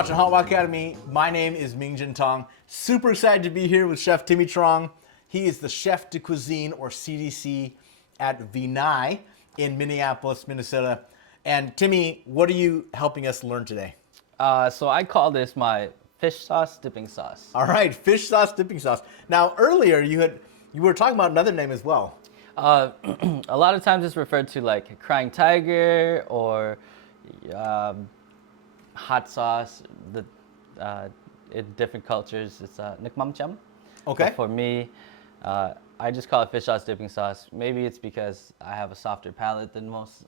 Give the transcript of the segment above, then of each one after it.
watching Wok Academy. My name is Mingjin Tong. Super excited to be here with Chef Timmy Truong. He is the Chef de Cuisine, or CDC, at Vinai in Minneapolis, Minnesota. And Timmy, what are you helping us learn today? So I call this my fish sauce dipping sauce. All right, fish sauce dipping sauce. Now earlier you were talking about another name as well. A lot of times it's referred to like crying tiger or hot sauce. In different cultures, it's nikmamcham. Okay. But for me, I just call it fish sauce dipping sauce. Maybe it's because I have a softer palate than most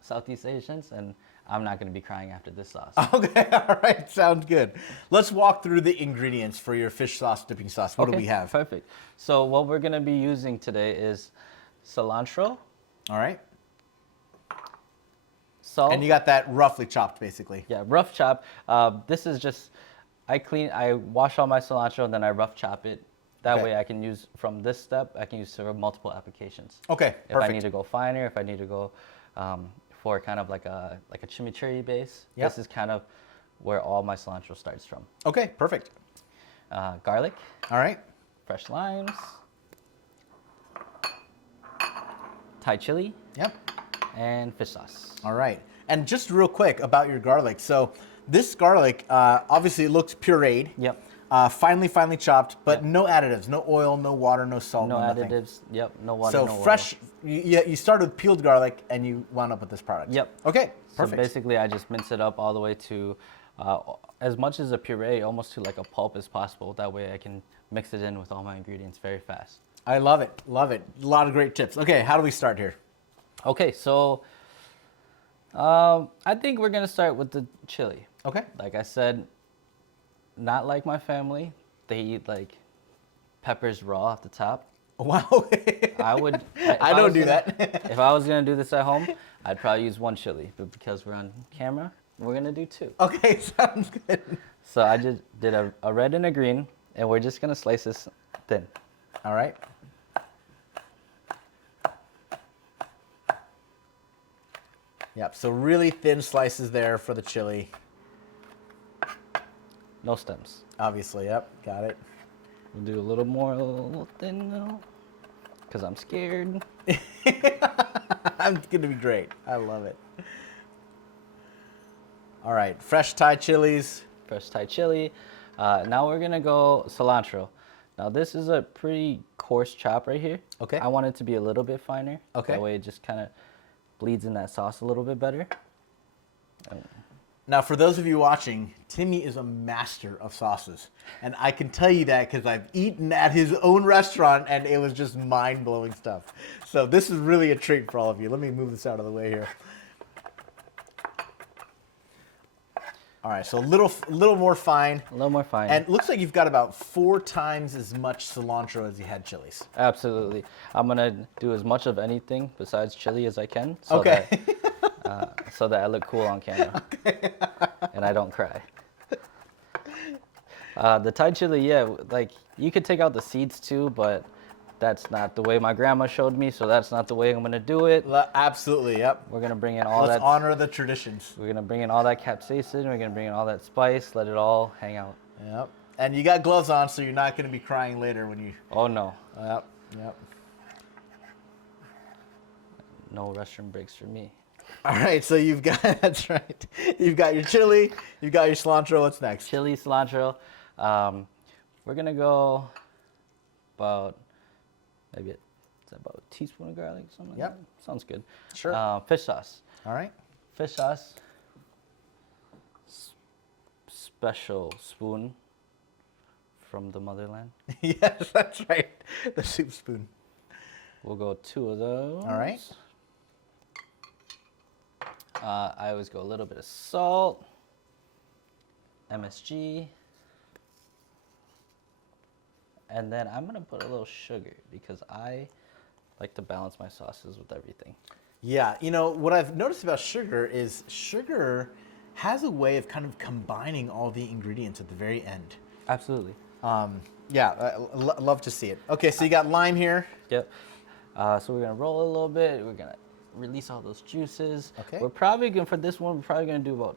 Southeast Asians, and I'm not going to be crying after this sauce. Okay, all right, sounds good. Let's walk through the ingredients for your fish sauce dipping sauce. What do we have? Perfect. So what we're going to be using today is cilantro. All right. Salt. And you got that roughly chopped, basically. Yeah, rough chop. This is just, I wash all my cilantro and then I rough chop it. That way I can use, from this step, I can use for multiple applications. Okay, perfect. If I need to go finer, if I need to go for kind of like a chimichurri base, this is kind of where all my cilantro starts from. Okay, perfect. Garlic. All right. Fresh limes. Thai chili. Yep. And fish sauce. All right. And just real quick about your garlic. So this garlic, obviously it looks pureed. Yep. Finely chopped, but no additives, no oil, no water, no salt, no nothing. additives. Yep. No water. So no fresh. Oil. You started with peeled garlic and you wound up with this product. Yep. Okay. Perfect. So basically, I just mince it up all the way to as much as a puree, almost to like a pulp as possible. That way, I can mix it in with all my ingredients very fast. I love it. Love it. A lot of great tips. Okay, how do we start here? Okay, so I think we're gonna start with the chili. Okay. Like I said, not like my family. They eat like peppers raw off the top. Wow. I would. I don't do that. If I was gonna do this at home, I'd probably use one chili, but because we're on camera, we're gonna do two. Okay, sounds good. So I just did a red and a green, and we're just gonna slice this thin. All right. Yep, so really thin slices there for the chili. No stems. Obviously, yep, got it. We'll do a little more, a little thin now, because I'm scared. It's gonna be great. I love it. All right, fresh Thai chilies. Fresh Thai chili. Now we're gonna go cilantro. Now this is a pretty coarse chop right here. Okay. I want it to be a little bit finer. Okay. That way it just kind of bleeds in that sauce a little bit better. Now, for those of you watching, Timmy is a master of sauces. And I can tell you that because I've eaten at his own restaurant and it was just mind-blowing stuff. So this is really a treat for all of you. Let me move this out of the way here. All right, so a little more fine. A little more fine. And it looks like you've got about 4 times as much cilantro as you had chilies. Absolutely. I'm going to do as much of anything besides chili as I can. So Okay. so that I look cool on camera. Okay. And I don't cry. The Thai chili, yeah, like you could take out the seeds too, but that's not the way my grandma showed me, so that's not the way I'm gonna do it. Absolutely, yep. We're gonna bring in all that. Let's honor the traditions. We're gonna bring in all that capsaicin. We're gonna bring in all that spice. Let it all hang out. Yep. And you got gloves on, so you're not gonna be crying later when you. Oh no. Yep. Yep. No restroom breaks for me. All right, so you've got, that's right. You've got your chili, you've got your cilantro. What's next? Chili, cilantro. We're gonna go about maybe about a teaspoon of garlic, something like that. Sounds good. Sure. Fish sauce. All right. Fish sauce. Special spoon from the motherland. Yes, that's right. The soup spoon. We'll go 2 of those. All right. I always go a little bit of salt, MSG, and then I'm gonna put a little sugar because I like to balance my sauces with everything. Yeah, you know, what I've noticed about sugar is sugar has a way of kind of combining all the ingredients at the very end. Absolutely. Yeah, love to see it. Okay, so you got lime here. Yep. So we're gonna roll a little bit. We're gonna release all those juices. Okay. We're probably gonna, for this one, we're probably gonna do about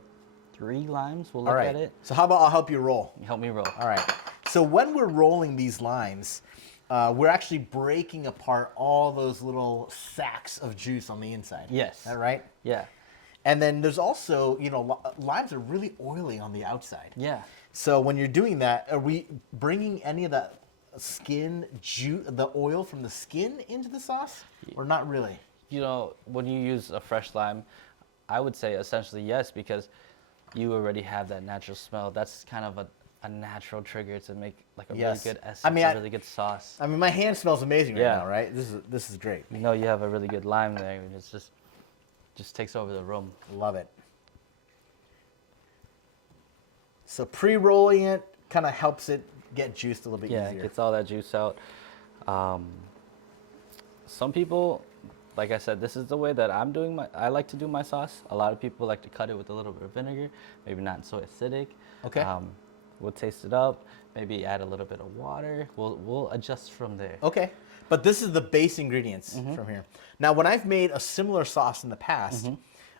3 limes. We'll All look right. at it. So how about I'll help you roll? Help me roll. All right. So when we're rolling these limes, we're actually breaking apart all those little sacs of juice on the inside. Yes. Is that right? Yeah. And then there's also, limes are really oily on the outside. Yeah. So when you're doing that, are we bringing any of that skin juice, the oil from the skin into the sauce, or not really? When you use a fresh lime, I would say essentially yes, because you already have that natural smell. That's kind of a natural trigger to make like a really good essence, a really good sauce. I mean, my hand smells amazing right now, right? This is great. You have a really good lime there, and it's just takes over the room. Love it. So pre-rolling it kind of helps it get juiced a little bit easier. Yeah, it gets all that juice out. Some people, like I said, this is the way that I like to do my sauce. A lot of people like to cut it with a little bit of vinegar, maybe not so acidic. Okay. We'll taste it up, maybe add a little bit of water. We'll adjust from there. Okay. But this is the base ingredients from here. Now, when I've made a similar sauce in the past,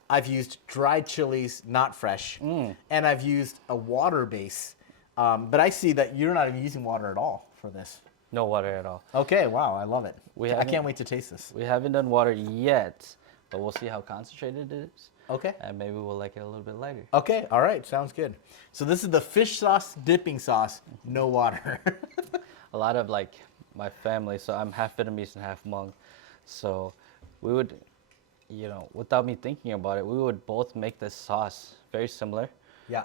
I've used dried chilies, not fresh, and I've used a water base. But I see that you're not even using water at all for this. No water at all. Okay, wow, I love it. I can't wait to taste this. We haven't done water yet, but we'll see how concentrated it is. Okay. And maybe we'll like it a little bit lighter. Okay, all right, sounds good. So this is the fish sauce dipping sauce, no water. A lot of my family, so I'm half Vietnamese and half Hmong, so we would, without me thinking about it, we would both make this sauce very similar. Yeah.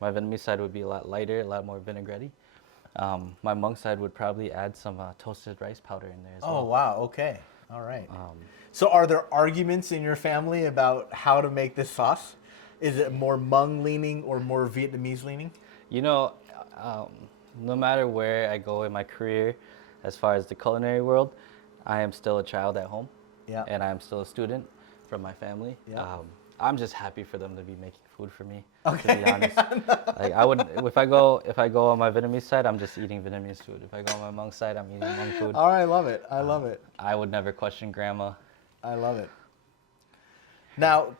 My Vietnamese side would be a lot lighter, a lot more vinaigrette. My Hmong side would probably add some toasted rice powder in there as well. Oh, wow, okay, all right. So are there arguments in your family about how to make this sauce? Is it more Hmong leaning or more Vietnamese leaning? No matter where I go in my career, as far as the culinary world, I am still a child at home. Yeah. And I am still a student from my family. Yeah. I'm just happy for them to be making food for me. Okay. To be honest, I would if I go on my Vietnamese side, I'm just eating Vietnamese food. If I go on my Hmong side, I'm eating Hmong food. All right, I love it. I love it. I would never question grandma. I love it. Now,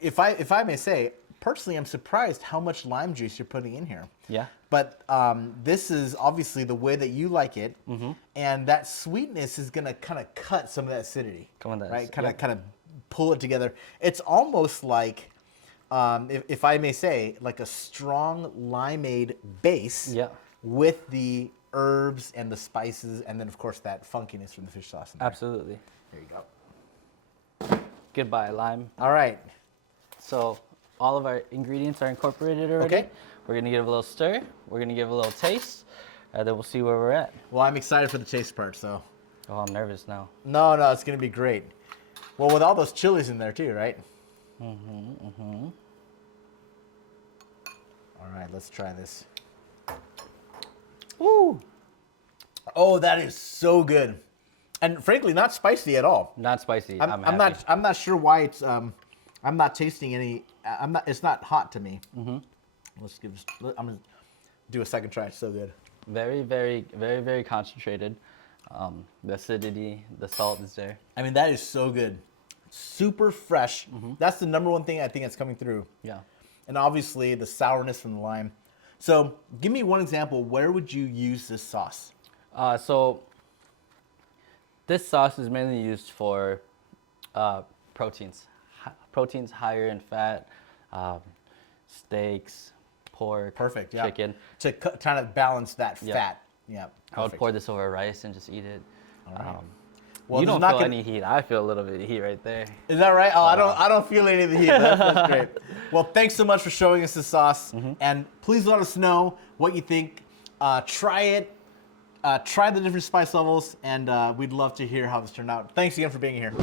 if I may say, personally, I'm surprised how much lime juice you're putting in here. Yeah. But this is obviously the way that you like it, and that sweetness is gonna kind of cut some of that acidity, right? Kind of pull it together. It's almost like, if I may say, like a strong limeade base with the herbs and the spices, and then of course that funkiness from the fish sauce. Absolutely. There you go. Goodbye, lime. All right. So all of our ingredients are incorporated already. Okay. We're gonna give a little stir. We're gonna give a little taste, and then we'll see where we're at. Well, I'm excited for the taste part, so. Oh, I'm nervous now. No, it's gonna be great. Well, with all those chilies in there too, right? All right, let's try this. Woo! Oh, that is so good, and frankly, not spicy at all. Not spicy. I'm not sure why it's. I'm not tasting any. It's not hot to me. Let's give. I'm gonna do a second try. It's so good. Very, very, very, very concentrated. The acidity, the salt is there. I mean, that is so good. Super fresh. That's the number one thing I think that's coming through. Yeah. And obviously the sourness from the lime. So give me one example. Where would you use this sauce? So this sauce is mainly used for proteins. Proteins higher in fat, steaks, pork, Perfect. Yeah. chicken. To kind of balance that fat. Yeah. I would pour this over rice and just eat it. All right. Well, you don't feel any heat. I feel a little bit of heat right there. Is that right? Oh, I don't feel any of the heat. That's great. Well, thanks so much for showing us the sauce, and please let us know what you think. Try it. Try the different spice levels, and we'd love to hear how this turned out. Thanks again for being here.